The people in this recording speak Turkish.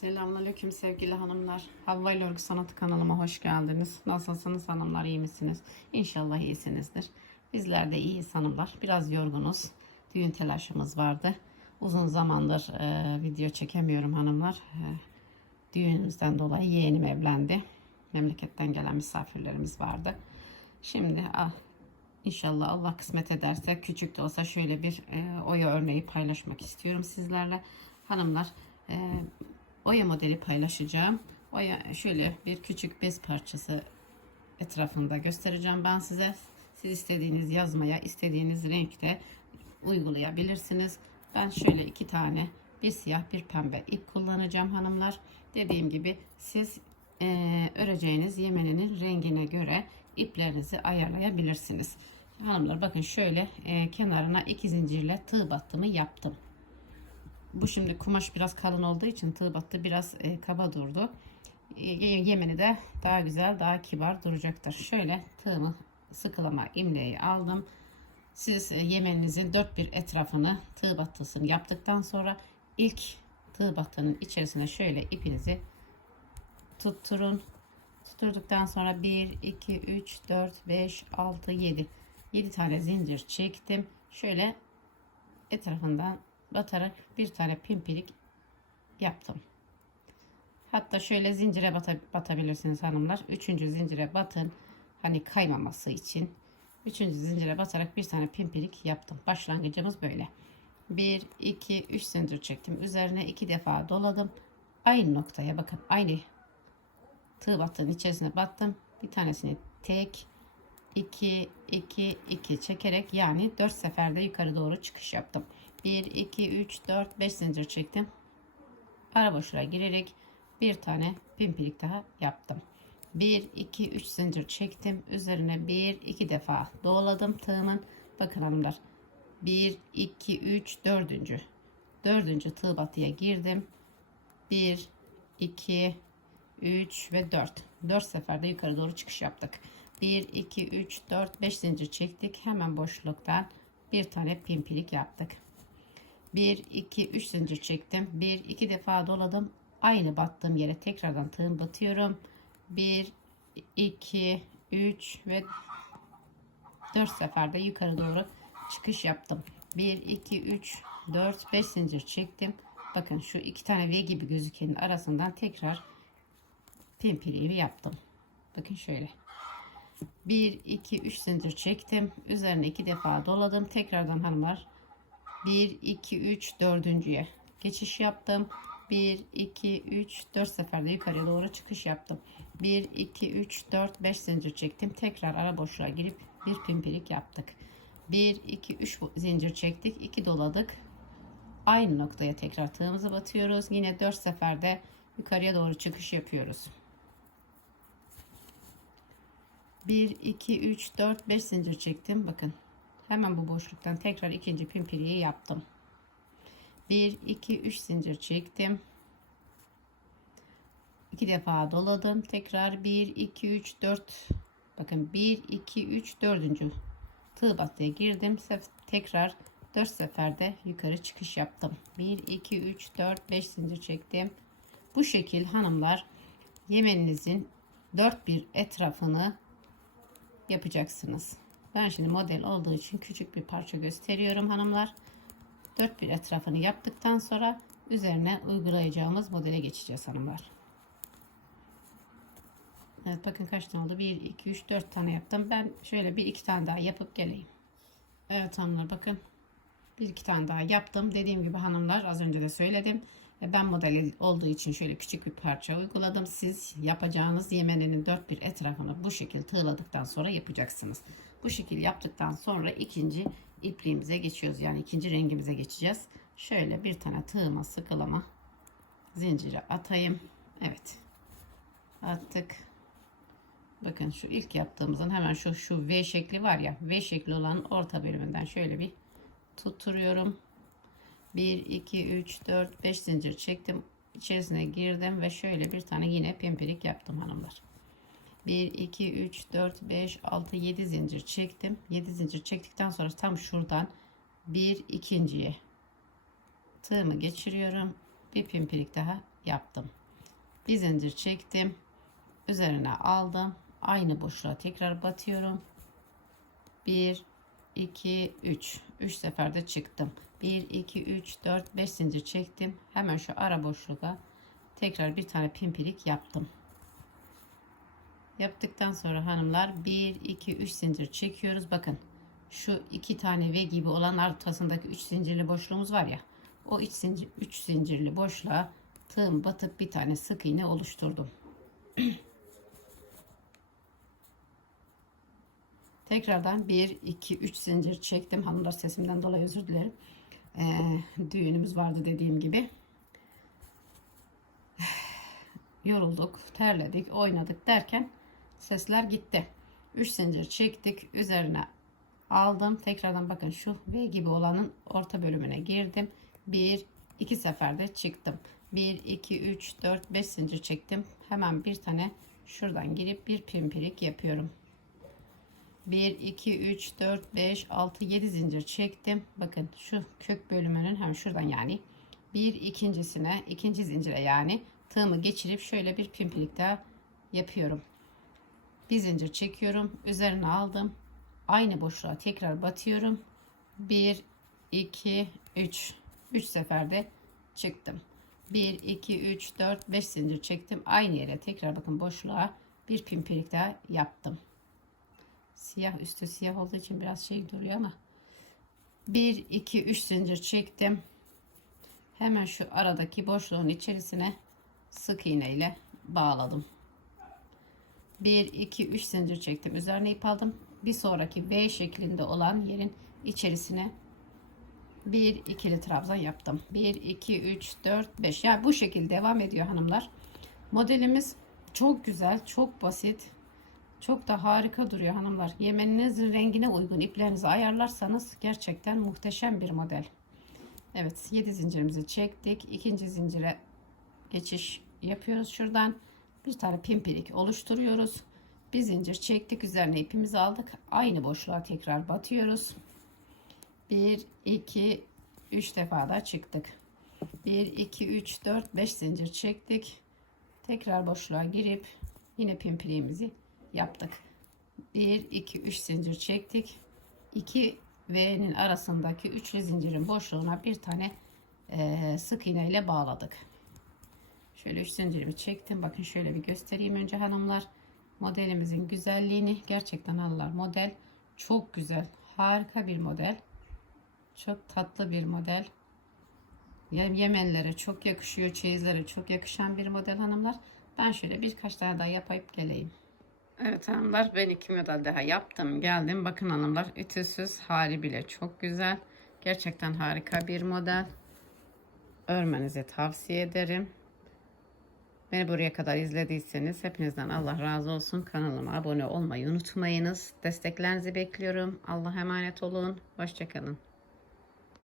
Selamünaleyküm sevgili hanımlar. Havva ile Örgü Sanatı kanalıma hoş geldiniz. Nasılsınız hanımlar iyi misiniz? İnşallah iyisinizdir. Bizler de iyiyiz hanımlar. Biraz yorgunuz. Düğün telaşımız vardı. Uzun zamandır e, video çekemiyorum hanımlar. E, düğünümüzden dolayı yeğenim evlendi. Memleketten gelen misafirlerimiz vardı. Şimdi ah, inşallah Allah kısmet ederse küçük de olsa şöyle bir e, oya örneği paylaşmak istiyorum sizlerle. Hanımlar e, oya modeli paylaşacağım. Oya şöyle bir küçük bez parçası etrafında göstereceğim ben size. Siz istediğiniz yazmaya, istediğiniz renkte uygulayabilirsiniz. Ben şöyle iki tane bir siyah bir pembe ip kullanacağım hanımlar. Dediğim gibi siz eee, öreceğiniz yemeninin rengine göre iplerinizi ayarlayabilirsiniz. Hanımlar bakın şöyle eee, kenarına iki zincirle tığ battımı yaptım. Bu şimdi kumaş biraz kalın olduğu için tığ battı biraz e, kaba durdu. E, yemeni de daha güzel, daha kibar duracaktır. Şöyle tığımı sıkılama imleği aldım. Siz e, yemeninizin dört bir etrafını tığ battısını yaptıktan sonra ilk tığ battının içerisine şöyle ipinizi tutturun. Tutturduktan sonra 1, 2, 3, 4, 5, 6, 7. 7 tane zincir çektim. Şöyle etrafından batarak bir tane pimpirik yaptım. Hatta şöyle zincire bata, batabilirsiniz hanımlar. Üçüncü zincire batın. Hani kaymaması için. Üçüncü zincire batarak bir tane pimpirik yaptım. Başlangıcımız böyle. 1, 2, 3 zincir çektim. Üzerine iki defa doladım. Aynı noktaya bakın. Aynı tığ battığın içerisine battım. Bir tanesini tek 2 2 2 çekerek yani 4 seferde yukarı doğru çıkış yaptım. 1 2 3 4 5 zincir çektim. Ara boşluğa girerek bir tane pimpirik daha yaptım. 1 2 3 zincir çektim. Üzerine 1 2 defa doladım tığımın. Bakın hanımlar. 1 2 3 4. 4. tığ batıya girdim. 1 2 3 ve 4. 4 seferde yukarı doğru çıkış yaptık. 1 2 3 4 5 zincir çektik. Hemen boşluktan bir tane pimpirik yaptık. 1 2 3 zincir çektim. 1 2 defa doladım. Aynı battığım yere tekrardan tığım batıyorum. 1 2 3 ve 4 seferde yukarı doğru çıkış yaptım. 1 2 3 4 5 zincir çektim. Bakın şu iki tane V gibi gözükenin arasından tekrar pimpiriği yaptım. Bakın şöyle. 1 2 3 zincir çektim. Üzerine iki defa doladım. Tekrardan hanımlar 1 2 3 dördüncüye geçiş yaptım. 1 2 3 4 seferde yukarıya doğru çıkış yaptım. 1 2 3 4 5 zincir çektim. Tekrar ara boşluğa girip bir pimpirik yaptık. 1 2 3 zincir çektik. 2 doladık. Aynı noktaya tekrar tığımızı batıyoruz. Yine 4 seferde yukarıya doğru çıkış yapıyoruz. 1 2 3 4 5 zincir çektim. Bakın. Hemen bu boşluktan tekrar ikinci pimpiriği yaptım. 1 2 3 zincir çektim. 2 defa doladım. Tekrar 1 2 3 4 bakın 1 2 3 4. tığ battıya girdim. Tekrar 4 seferde yukarı çıkış yaptım. 1 2 3 4 5 zincir çektim. Bu şekil hanımlar yemeninizin dört bir etrafını yapacaksınız. Ben şimdi model olduğu için küçük bir parça gösteriyorum hanımlar. Dört bir etrafını yaptıktan sonra üzerine uygulayacağımız modele geçeceğiz hanımlar. Evet bakın kaç tane oldu? 1, 2, 3, 4 tane yaptım. Ben şöyle bir iki tane daha yapıp geleyim. Evet hanımlar bakın. Bir iki tane daha yaptım. Dediğim gibi hanımlar az önce de söyledim. E, Ben modeli olduğu için şöyle küçük bir parça uyguladım. Siz yapacağınız yemeninin dört bir etrafını bu şekilde tığladıktan sonra yapacaksınız. Bu şekilde yaptıktan sonra ikinci ipliğimize geçiyoruz. Yani ikinci rengimize geçeceğiz. Şöyle bir tane tığıma sıkılama zinciri atayım. Evet. Attık. Bakın şu ilk yaptığımızın hemen şu şu V şekli var ya V şekli olan orta bölümünden şöyle bir tutturuyorum. 1 2 3 4 5 zincir çektim. İçerisine girdim ve şöyle bir tane yine pimpirik yaptım hanımlar. 1 2 3 4 5 6 7 zincir çektim. 7 zincir çektikten sonra tam şuradan bir ikinciye tığımı geçiriyorum. Bir pimpirik daha yaptım. Bir zincir çektim. Üzerine aldım. Aynı boşluğa tekrar batıyorum. 1 2 3 3 seferde çıktım. 1 2 3 4 5 zincir çektim. Hemen şu ara boşluğa tekrar bir tane pimpirik yaptım. Yaptıktan sonra hanımlar 1 2 3 zincir çekiyoruz. Bakın şu iki tane V gibi olan ortasındaki 3 zincirli boşluğumuz var ya. O 3 zincir 3 zincirli boşluğa tığım batıp bir tane sık iğne oluşturdum. Tekrardan 1 2 3 zincir çektim. Hanımlar sesimden dolayı özür dilerim. Ee, düğünümüz vardı dediğim gibi. Yorulduk, terledik, oynadık derken sesler gitti. 3 zincir çektik. Üzerine aldım. Tekrardan bakın şu V gibi olanın orta bölümüne girdim. 1 2 seferde çıktım. 1 2 3 4 5 zincir çektim. Hemen bir tane şuradan girip bir pimpirik yapıyorum. 1 2 3 4 5 6 7 zincir çektim. Bakın şu kök bölümünün hem şuradan yani bir ikincisine ikinci zincire yani tığımı geçirip şöyle bir pimpirik daha yapıyorum. Bir zincir çekiyorum. Üzerine aldım. Aynı boşluğa tekrar batıyorum. 1 2 3 3 seferde çıktım. 1 2 3 4 5 zincir çektim. Aynı yere tekrar bakın boşluğa bir pimpirik daha yaptım. Siyah üstü siyah olduğu için biraz şey duruyor ama 1 2 3 zincir çektim. Hemen şu aradaki boşluğun içerisine sık iğne ile bağladım. 1 2 3 zincir çektim. Üzerine ip aldım. Bir sonraki V şeklinde olan yerin içerisine bir ikili trabzan yaptım. 1 2 3 4 5. Yani bu şekilde devam ediyor hanımlar. Modelimiz çok güzel, çok basit. Çok da harika duruyor hanımlar. Yemeninizin rengine uygun iplerinizi ayarlarsanız gerçekten muhteşem bir model. Evet 7 zincirimizi çektik. İkinci zincire geçiş yapıyoruz şuradan. Bir tane pimpirik oluşturuyoruz. Bir zincir çektik. Üzerine ipimizi aldık. Aynı boşluğa tekrar batıyoruz. 1 2 3 defa da çıktık. 1 2 3 4 5 zincir çektik. Tekrar boşluğa girip yine pimpiriğimizi yaptık. 1 2 3 zincir çektik. 2 V'nin arasındaki üçlü zincirin boşluğuna bir tane e, sık iğne ile bağladık. Şöyle 3 zincirimi çektim. Bakın şöyle bir göstereyim önce hanımlar. Modelimizin güzelliğini gerçekten Allah model çok güzel. Harika bir model. Çok tatlı bir model. Yemenlere çok yakışıyor. Çeyizlere çok yakışan bir model hanımlar. Ben şöyle birkaç tane daha yapayım geleyim. Evet hanımlar ben iki model daha yaptım. Geldim. Bakın hanımlar ütüsüz hali bile çok güzel. Gerçekten harika bir model. Örmenizi tavsiye ederim. Beni buraya kadar izlediyseniz hepinizden Allah razı olsun. Kanalıma abone olmayı unutmayınız. Desteklerinizi bekliyorum. Allah emanet olun. Hoşçakalın.